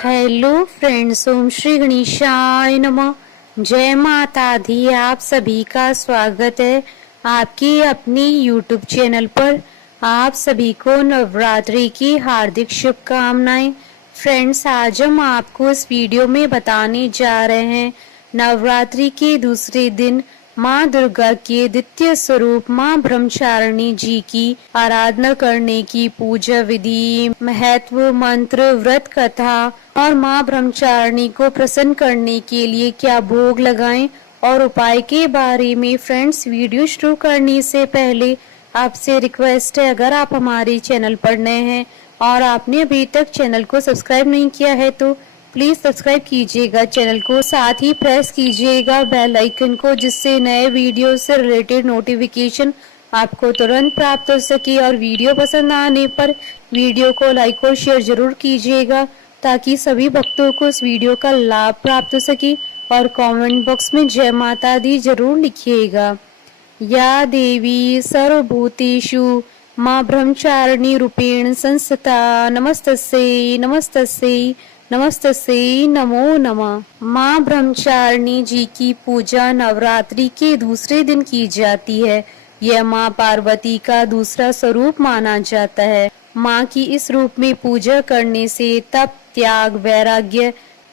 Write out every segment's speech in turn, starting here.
Hello friends, ओम श्री गणेशाय नमः। जय माता दी। आप सभी का स्वागत है आपकी अपनी यूट्यूब चैनल पर। आप सभी को नवरात्रि की हार्दिक शुभकामनाएं। फ्रेंड्स, आज हम आपको इस वीडियो में बताने जा रहे हैं नवरात्रि के दूसरे दिन माँ दुर्गा के द्वितीय स्वरूप माँ ब्रह्मचारिणी जी की आराधना करने की पूजा विधि, महत्व, मंत्र, व्रत कथा और माँ ब्रह्मचारिणी को प्रसन्न करने के लिए क्या भोग लगाएं और उपाय के बारे में। फ्रेंड्स, वीडियो शुरू करने से पहले आपसे रिक्वेस्ट है, अगर आप हमारे चैनल पर नए हैं और आपने अभी तक चैनल को सब्सक्राइब नहीं किया है तो प्लीज सब्सक्राइब कीजिएगा चैनल को, साथ ही प्रेस कीजिएगा बेल आइकन को, जिससे नए वीडियो से रिलेटेड नोटिफिकेशन आपको तुरंत प्राप्त हो सके। और वीडियो पसंद आने पर वीडियो को लाइक और शेयर जरूर कीजिएगा ताकि सभी भक्तों को इस वीडियो का लाभ प्राप्त हो सके। और कमेंट बॉक्स में जय माता दी जरूर लिखिएगा। या देवी सर्वभूतेषु माँ ब्रह्मचारिणी रूपेण संस्थिता नमस्तस्यै नमस्तस्यै नमस्तस्यै नमो नमः। माँ ब्रह्मचारिणी जी की पूजा नवरात्रि के दूसरे दिन की जाती है। यह माँ पार्वती का दूसरा स्वरूप माना जाता है। माँ की इस रूप में पूजा करने से तप, त्याग, वैराग्य,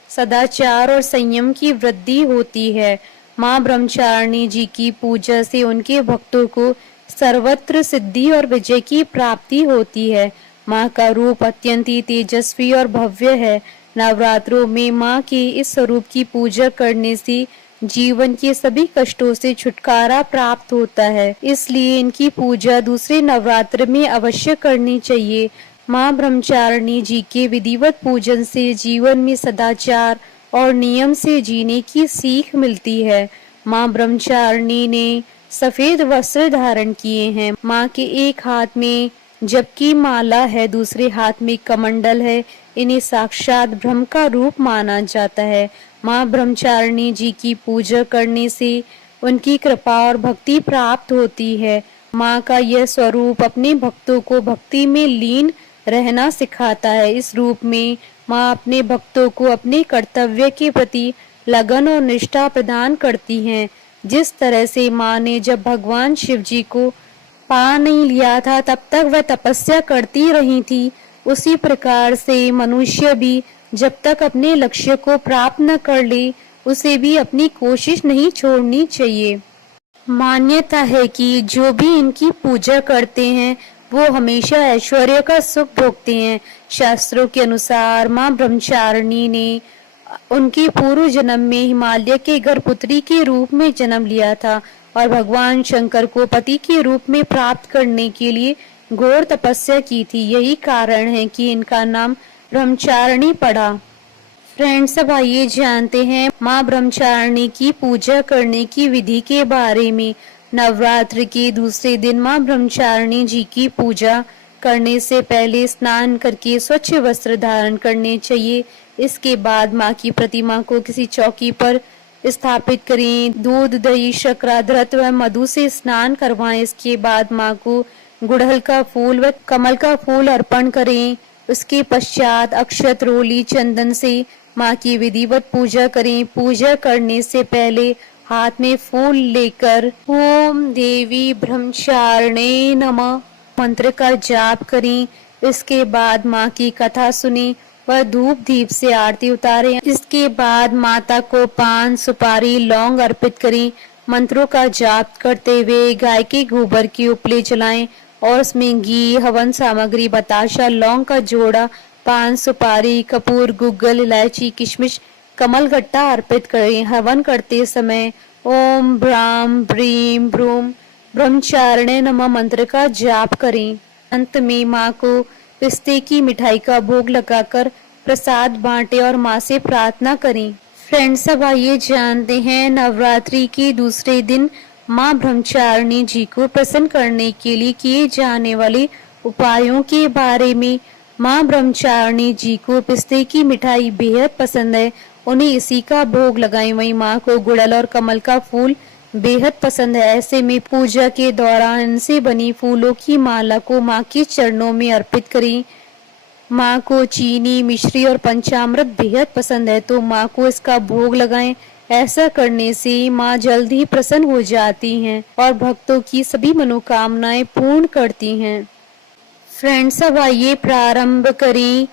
सदाचार और संयम की वृद्धि होती है। माँ ब्रह्मचारिणी जी की पूजा से उनके भक्तों को सर्वत्र सिद्धि और विजय की प्राप्ति होती है। माँ का रूप अत्यंत ही तेजस्वी और भव्य है। नवरात्रों में माँ के इस स्वरूप की पूजा करने से जीवन के सभी कष्टों से छुटकारा प्राप्त होता है, इसलिए इनकी पूजा दूसरे नवरात्र में अवश्य करनी चाहिए। माँ ब्रह्मचारिणी जी के विधिवत पूजन से जीवन में सदाचार और नियम से जीने की सीख मिलती है। माँ ब्रह्मचारिणी ने सफेद वस्त्र धारण किए हैं। माँ के एक हाथ में जबकि माला है, दूसरे हाथ में कमंडल है। इन्हें साक्षात ब्रह्म का रूप माना जाता है। माँ ब्रह्मचारिणी जी की पूजा करने से उनकी कृपा और भक्ति प्राप्त होती है। माँ का यह स्वरूप अपने भक्तों को भक्ति में लीन रहना सिखाता है। इस रूप में माँ अपने भक्तों को अपने कर्तव्य के प्रति लगन और निष्ठा प्रदान करती हैं। जिस तरह से माँ ने जब भगवान शिव जी को पा नहीं लिया था तब तक वह तपस्या करती रही थी, उसी प्रकार से मनुष्य भी जब तक अपने लक्ष्य को प्राप्त न कर ले उसे भी अपनी कोशिश नहीं छोड़नी चाहिए। मान्यता है कि जो भी इनकी पूजा करते हैं वो हमेशा ऐश्वर्य का सुख भोगते हैं। शास्त्रों के अनुसार माँ ब्रह्मचारिणी ने उनके पूर्व जन्म में हिमालय के गर्भपुत्री के रूप में जन्म लिया था और भगवान शंकर को पति के रूप में प्राप्त करने के लिए घोर तपस्या की थी। यही कारण है कि इनका नाम ब्रह्मचारिणी पड़ा। फ्रेंड्स, अब आइए जानते हैं माँ ब्रह्मचारिणी की पूजा करने की विधि के बारे में। नवरात्र के दूसरे दिन माँ ब्रह्मचारिणी जी की पूजा करने से पहले स्नान करके स्वच्छ वस्त्र धारण करने चाहिए। इसके बाद माँ की प्रतिमा को किसी चौकी पर स्थापित करें। दूध, दही, शर्करा, व मधु से स्नान करवाएं। इसके बाद माँ को गुड़हल का फूल व कमल का फूल अर्पण करें। उसके पश्चात अक्षत, रोली, चंदन से माँ की विधिवत पूजा करें। पूजा करने से पहले हाथ में फूल लेकर ओम देवी ब्रह्मचारिणे नमः मंत्र का जाप करें। इसके बाद माँ की कथा सुने व धूप दीप से आरती उतारें। इसके बाद माता को पान, सुपारी, लौंग अर्पित करें। मंत्रों का जाप करते हुए गाय के गोबर के उपले जलाएं और उसमें घी, हवन सामग्री, बताशा, लौंग का जोड़ा, पान, सुपारी, कपूर, गुग्गल, इलायची, किशमिश, कमल गट्टा अर्पित करें। हवन करते समय ओम ब्राम ब्रीम ब्रूम ब्रह्मचारिणे नमः मंत्र का जाप करें। अंत में माँ को पिस्ते की मिठाई का भोग लगाकर प्रसाद बांटे और माँ से प्रार्थना करें। फ्रेंड्स, अब आइए जानते हैं नवरात्रि के दूसरे दिन माँ ब्रह्मचारिणी जी को प्रसन्न करने के लिए किए जाने वाले उपायों के बारे में। माँ ब्रह्मचारिणी जी को पिस्ते की मिठाई बेहद पसंद है, उन्हें इसी का भोग लगाएं। वहीं माँ को गुड़हल और कमल का फूल बेहद पसंद है। ऐसे में पूजा के दौरान इनसे बनी फूलों की माला को माँ के चरणों में अर्पित करें। माँ को चीनी, मिश्री और पंचामृत बेहद पसंद है, तो माँ को इसका भोग लगाएं। ऐसा करने से माँ जल्द ही प्रसन्न हो जाती हैं और भक्तों की सभी मनोकामनाएं पूर्ण करती हैं। फ्रेंड्स, अब आइए प्रारंभ करें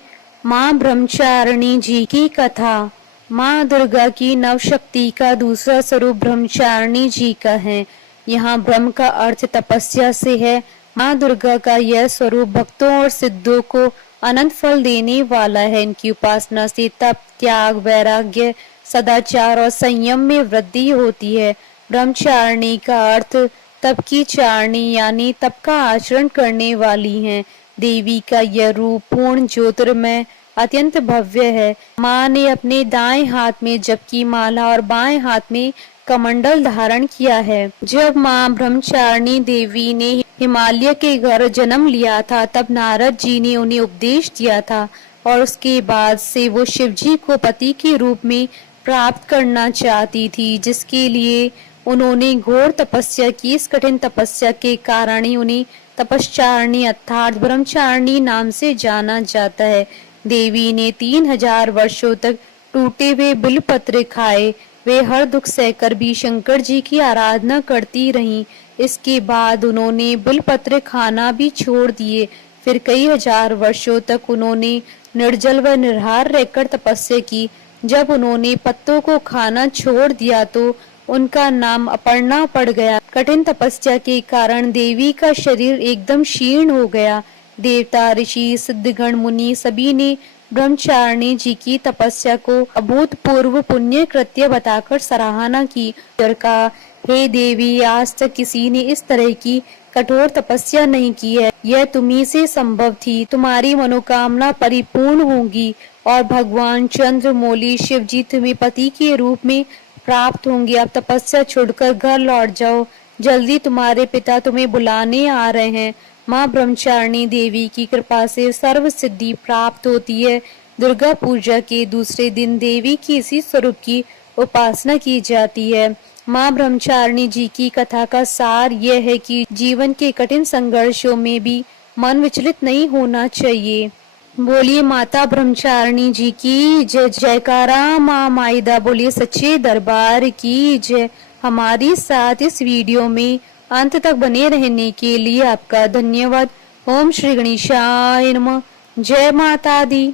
माँ ब्रह्मचारिणी जी की कथा। माँ दुर्गा की नवशक्ति का दूसरा स्वरूप ब्रह्मचारिणी जी का है। यहाँ ब्रह्म का अर्थ तपस्या से है। माँ दुर्गा का यह स्वरूप भक्तों और सिद्धों को अनंत फल देने वाला है। इनकी उपासना से तप, त्याग, वैराग्य, सदाचार और संयम में वृद्धि होती है। ब्रह्मचारिणी का अर्थ तप की चारणी यानी तप का आचरण करने वाली हैं। देवी का यह रूप पूर्ण ज्योतिर्मय अत्यंत भव्य है। माँ ने अपने दाएं हाथ में जप की माला और बाएं हाथ में कमंडल धारण किया है। जब माँ ब्रह्मचारिणी देवी ने हिमालय के घर जन्म लिया था, तब नारद जी ने उन्हें उपदेश दिया था और उसके बाद से वो शिव जी को पति के रूप में प्राप्त करना चाहती थी, जिसके लिए उन्होंने घोर तपस्या की। इस कठिन तपस्या के कारण ही उन्हें तपश्चारिणी अर्थात ब्रह्मचारिणी नाम से जाना जाता है। देवी ने 3000 वर्षों तक टूटे हुए बिलपत्र खाए। वे हर दुख सहकर भी शंकर जी की आराधना करती रहीं। इसके बाद उन्होंने बिलपत्र खाना भी छोड़ दिए। फिर कई हजार वर्षों तक उन्होंने निर्जल व निराहार रहकर तपस्या की। जब उन्होंने पत्तों को खाना छोड़ दिया तो उनका नाम अपर्णा पड़ गया। कठिन तपस्या के कारण देवी का शरीर एकदम क्षीण हो गया। देवता, ऋषि, सिद्धगण, मुनि सभी ने ब्रह्मचारिणी जी की तपस्या को अभूतपूर्व पुण्य कृत्य बताकर सराहना की और कहा, हे देवी, आज तक किसी ने इस तरह की कठोर तपस्या नहीं की है। यह तुम्ही से संभव थी। तुम्हारी मनोकामना परिपूर्ण होगी और भगवान चंद्रमौली शिव जी तुम्हें पति के रूप में प्राप्त होंगे। अब तपस्या छोड़कर घर लौट जाओ, जल्दी तुम्हारे पिता तुम्हें बुलाने आ रहे हैं। माँ ब्रह्मचारिणी देवी की कृपा से सर्व सिद्धि प्राप्त होती है। दुर्गा पूजा के दूसरे दिन देवी की इसी स्वरूप की उपासना की जाती है। माँ ब्रह्मचारिणी जी की कथा का सार यह है कि जीवन के कठिन संघर्षों में भी मन विचलित नहीं होना चाहिए। बोलिए माता ब्रह्मचारिणी जी की जय। जयकारा माँ माइदा। बोलिए सच्चे दरबार की जय। हमारे साथ इस वीडियो में अंत तक बने रहने के लिए आपका धन्यवाद। ओम श्री गणेशाय नमः। जय माता दी।